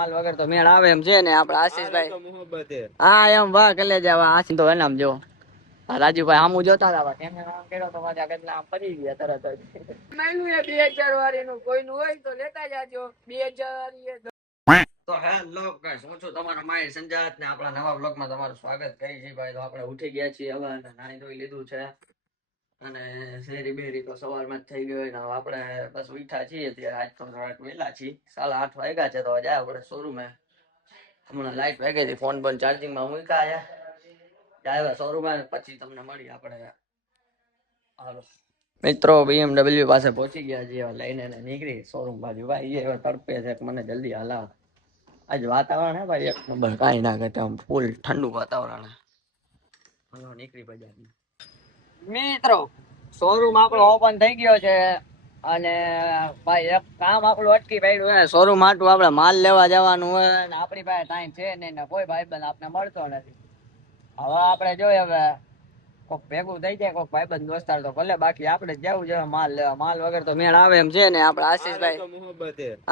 માલ વગર તો મેળ આવે એમ છે ને આપડે આશીષભાઈ. હા એમ વાહ કલે જાવ આશી તો એનામ જો રાજુભાઈ આમું જોતા હતા કેમેરા કર્યો તો મારા આગળ પડી ગયા તરત જ. 2000 વાળીનું કોઈનું હોય તો લેતા જાજો. 2000 તો હેલો ગાઈસ, હું છું તમારો માહિર સંજાત ને આપણા નવા બ્લોગમાં તમારું સ્વાગત કરી છે ભાઈ. તો આપણે ઉઠી ગયા છીએ હવે અને નાઈ ધોઈ લીધું છે અને શેરી બેરી તો સવારમાં જ થઈ ગયો ને આપણે બસ ઉઠ્યા છીએ ત્યારે આજ તો થોડાક વહેલા છીએ. 8:30 વાગ્યા છે તો જાય આપણે શોરૂમે. હમણાં લાઈટ વાગી હતી, ફોન બંધ ચાર્જિંગમાં મૂક્યા જાય શોરૂમે પછી તમને મળી આપણે. હાલો મિત્રો, BMW પાસે પહોંચી ગયા છીએ, લઈને નીકળી શોરૂમ બાજુ. ભાઈ એ તડપે છે મને જલ્દી હલાવ. આજ વાતાવરણ હે ભાઈ એક નંબર, કાંઈ ના ઘટે, ફૂલ ઠંડુ વાતાવરણ હે. નીકળી બજાર મિત્રો, શોરૂમ આપણો ઓપન થઈ ગયો છે અને ભાઈ એક કામ આપણું અટકી પડ્યું હે. શોરૂમ આટલું આપણે માલ લેવા જવાનું હોય ને આપણી પાસે ટાઈમ છે નહીં ને કોઈ ભાઈબંધ આપણે મળતો નથી. હવે આપણે જોઈએ હવે કોક ભેગું થઈ જાય, કોક ભાઈબંધ દોસ્તાર તો ભલે, બાકી આપણે જવું જોઈએ માલ લેવા. માલ વગર તો મેળ આવે એમ છે ને આપણે આશીષભાઈ.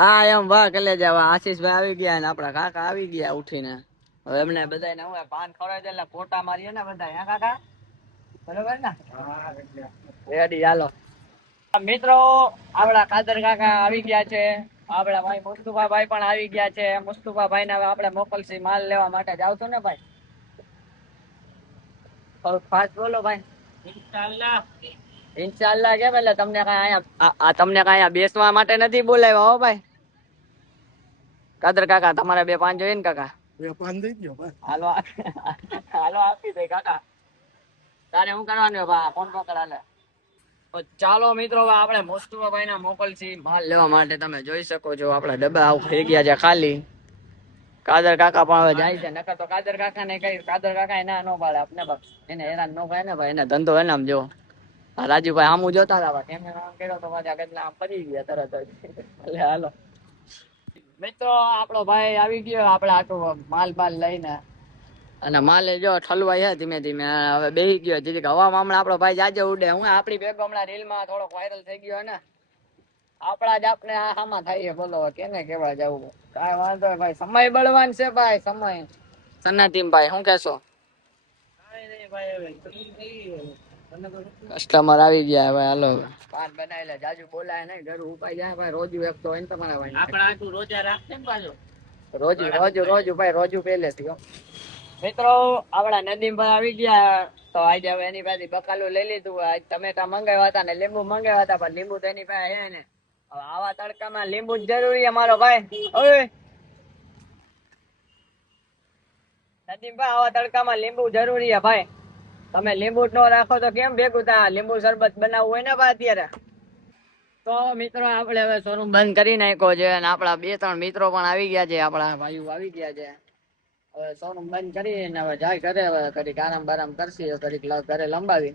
હા એમ વાહ કલે જાવ આશીષભાઈ આવી ગયા ને આપડા કાકા આવી ગયા ઉઠીને. હવે એમને બધાને હું પાન ખવડાવી દે એટલે ફોટા મારીએ ને બધા. હે કાકા બરોબર ને? રેડી હાલો મિત્રો. આપડા કાદર કાકા આવી ગયા છે, આપડા ભાઈ મુસ્તુફા ભાઈ પણ આવી ગયા છે. મુસ્તુફા ભાઈ ને હવે આપણે મોકલશી માલ લેવા માટે. જાવ છો ને ભાઈ? થોડુંક ફાસ્ટ બોલો ભાઈ. ઇન્શાલ્લાહ કેમ? એટલે તમને કઈ અહીંયા બેસવા માટે નથી બોલાવ્યા હો ભાઈ. કાદર કાકા તમારે 2 પાન જોઈએ ને કાકા? 2 પાન દઈ ગયો ભાઈ. હાલો હાલો આપી દે કાકા. તારે શું કરવાનું ફોન પકડ હાલે. ચાલો મિત્રો, આપણે મુસ્તુફાભાઈ ના મોકલશી માલ લેવા માટે. તમે જોઈ શકો છો આપડા ડબ્બા થઈ ગયા છે ખાલી. કાદર કાકા પણ હવે જાય છે, નકર તો કાદર કાકા ને કઈ કાદર કાકા ના નો પાડે આપણે એને હેરાન નો થાય ને ભાઈ. એને ધંધો એનામ જો રાજુભાઈ આમું જોતા હતા કેમેરા કર્યો તો મારા આગળ પડી ગયા તરત જ. ભલે હાલો મિત્રો, આપણો ભાઈ આવી ગયો આપણે આટલો માલ બાલ લઈને અને માલે જો ઠલવાય છે ધીમે ધીમે. હવે બેહી ગયો જીજી હવામાં. હમણાં આપણો ભાઈ જાજે ઉડે. હું આપણી ભેગો હમણાં રીલમાં થોડોક વાયરલ થઈ ગયો ને આપણા જ આપણે આમાં થાય બોલો કેને કેવા જવું. કાંઈ વાંધો ભાઈ, સમય બળવાન છે ભાઈ. સમય સન્નાટીમ ભાઈ શું કેશો? કસ્ટમર આવી ગયા ભાઈ. હાલો પાન બનાવી લે, જાજુ બોલાય નહીં, ઘર ઉપાઈ જાય ભાઈ. રોજુ એક તો હોય ને તમારા ભાઈ. આપણે આટલું રોજા રાખશે ને પાછો. રોજુ ભાઈ, રોજુ પહેલેથી. મિત્રો, આપડા નદીમભાઈ આવી ગયા તો આજે હવે એની પાસે બકાલું લઈ લીધું. આજ ટમેટા મંગાવ્યા હતા ને લીંબુ મંગાવ્યા હતા, પણ લીંબુ તો એની પાસે હે ને. હવે આવા તડકામાં લીંબુ જ જરૂરી અમારો ભાઈ. ઓય નદીમભાઈ, આવા તડકામાં લીંબુ જરૂરી છે ભાઈ. તમે લીંબુ જ ન રાખો તો કેમ ભેગું થાય? લીંબુ શરબત બનાવવું હોય ને ભાઈ અત્યારે. તો મિત્રો, આપણે હવે શોરૂમ બંધ કરી નાખ્યો છે અને આપડા 2-3 મિત્રો પણ આવી ગયા છે. આપડા ભાઈઓ આવી ગયા છે. હવે શોરૂમ બંધ કરીને હવે જાય ઘરે. હવે ઘડીક આરામ બારામ કરશી, ઘડીક ઘરે લંબાવી.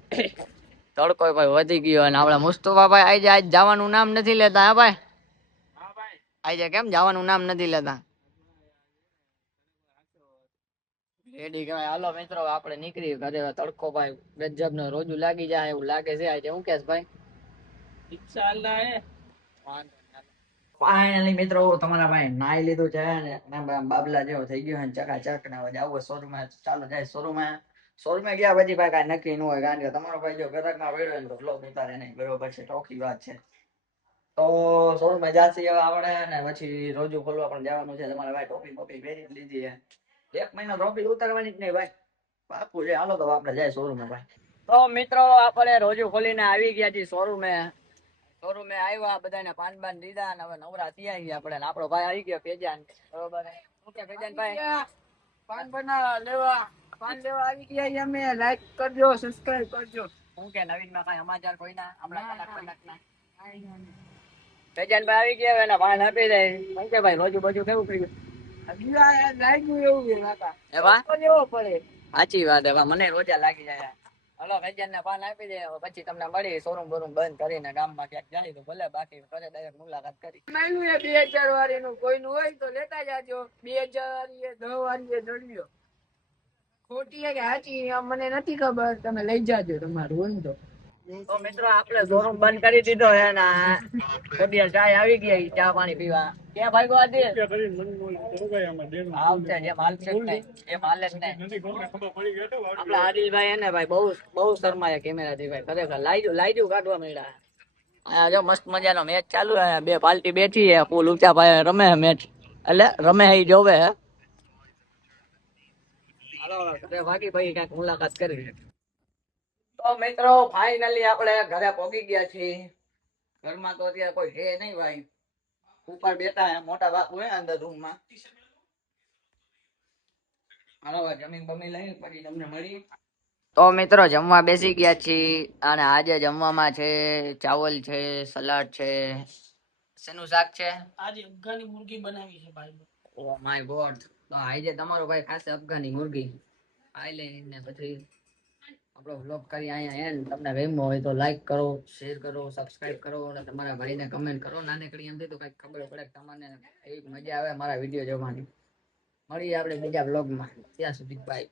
તડકો ભાઈ વધી ગયો અને આપડા મુસ્તફા ભાઈ આજે આજ જવાનું નામ નથી લેતા. હા ભાઈ, આજે કેમ જવાનું નામ નથી લેતા? રેડી કહેવાય. હાલો મિત્રો, આપણે નીકળી ઘરે. તડકો ભાઈ ગજબ નો રોજુ લાગી જાય એવું લાગે છે આજે. હું કેસ ભાઈ? ઇન્શાઅલ્લાહ હે. ફાઇનલી મિત્રો, તમારા ભાઈ નાઈ લીધું છે ને બાબલા જેવો થઈ ગયો ને ચકાચક ને. હવે જાવ શોરૂમ. ચાલો જાય શોરૂમે ગયા પછી ભાઈ કાંઈ નક્કી ન હોય, કારણ કે તમારો ભાઈ જો ગરકમાં પડ્યો ને તો બ્લોક ઉતારે નહીં. બરોબર છે, ટોકી વાત છે. તો શોરૂમે જાસી હવે આપણે ને પછી રોજુ ખોલવા પણ જવાનું છે. તમારા ભાઈ ટોપી બોપી પહેરી લીધી છે. 1 મહિનો ટોપી ઉતારવાની જ નહીં ભાઈ, પાકું છે. હાલો તો આપણે જાય શોરૂમે ભાઈ. તો મિત્રો, આપણે રોજુ ખોલીને આવી ગયા છીએ શોરૂમે આવ્યા, બધાને પાન બાન દીધા અને હવે નવરા થઈ ગયા આપણે. આપણો ભાઈ આવી ગયો પેજાન. બરોબર, શું કે પેજાન ભાઈ? પાન બનાવવા લેવા પાન લેવા આવી ગયા અમે. લાઈક કરજો, સબસ્ક્રાઇબ કરજો. શું કે નવીનમાં કાંઈ સમાચાર કોઈના હમણાં કલાકના? પેજાન ભાઈ આવી ગયા એના પાન આપી દે. શું કે ભાઈ રોજુ બાજુ કેવું કર્યું? લાગ્યું એવું એવા લેવો પડે. સાચી વાત હે, મને રોજા લાગી જાય. હલો વેજન ને પાન આપી દે, પછી તમને મળી. શોરૂમ બોરૂમ બંધ કરીને ગામમાં ક્યાંક જાય તો ભલે, બાકી ઘરે ડાયરેક્ટ મુલાકાત કરી. 2000 વાળીનું કોઈનું હોય તો લેતા જાજો. 2000 10 વાળી જોડ્યો ખોટી કે સાચી મને નથી ખબર. તમે લઈ જાજો તમારું હોય તો. તો મિત્રો આપણે શોરૂમ બંધ કરી દીધો છે ને કોડિયા ચાય આવી ગયા ચા પાણી પીવા ક્યાં ભાઈ આજે આવશે જે માલ છે ને એ માલ જ ને આપડા આદિલભાઈ હે ને ભાઈ બહુ બહુ શરમાયા કેમેરાથી ભાઈ ખરેખર લાઈજુ કાઢવા મળ્યા આ જો મસ્ત મજાનો મેચ ચાલુ હે બે પાર્ટી બેઠી હે ફૂલ ઊંચા ભાઈ રમે મેચ એટલે રમે હે જોવે હે હાલો બાકી ભાઈ કઈક મુલાકાત કરી તો મિત્રો ફાઇનલી આપણે ઘરે પહોંચી ગયા છીએ ઘરમાં તો અત્યારે કોઈ છે નહીં ભાઈ ઉપર બેઠા હે મોટા બાપુ હે અંદર રૂમમાં હાલો જમીન બમી લઈ પછી તમને મળી તો મિત્રો જમવા બેસી ગયા છીએ અને આજે જમવામાં છે ચાવલ છે સલાડ છે શેનું શાક છે આજે અફઘાની મુર્ગી બનાવી છે ભાઈ ઓ માય ગોડ તો આજે તમારો ભાઈ ખાસ અફઘાની મુર્ગી આઈ લઈને પછી આપણો વ્લોગ કરી અહીંયા એન્ડ તમને ગમ્યો હોય તો લાઈક કરો શેર કરો સબસ્ક્રાઇબ કરો અને તમારા ભાઈને કમેન્ટ કરો નાનકડી એમથી તો કઈક ખબર પડે તમને એવી મજા આવે મારા વિડીયો જોવાની મળીએ આપણે બીજા વ્લોગમાં ત્યાં સુધી બાય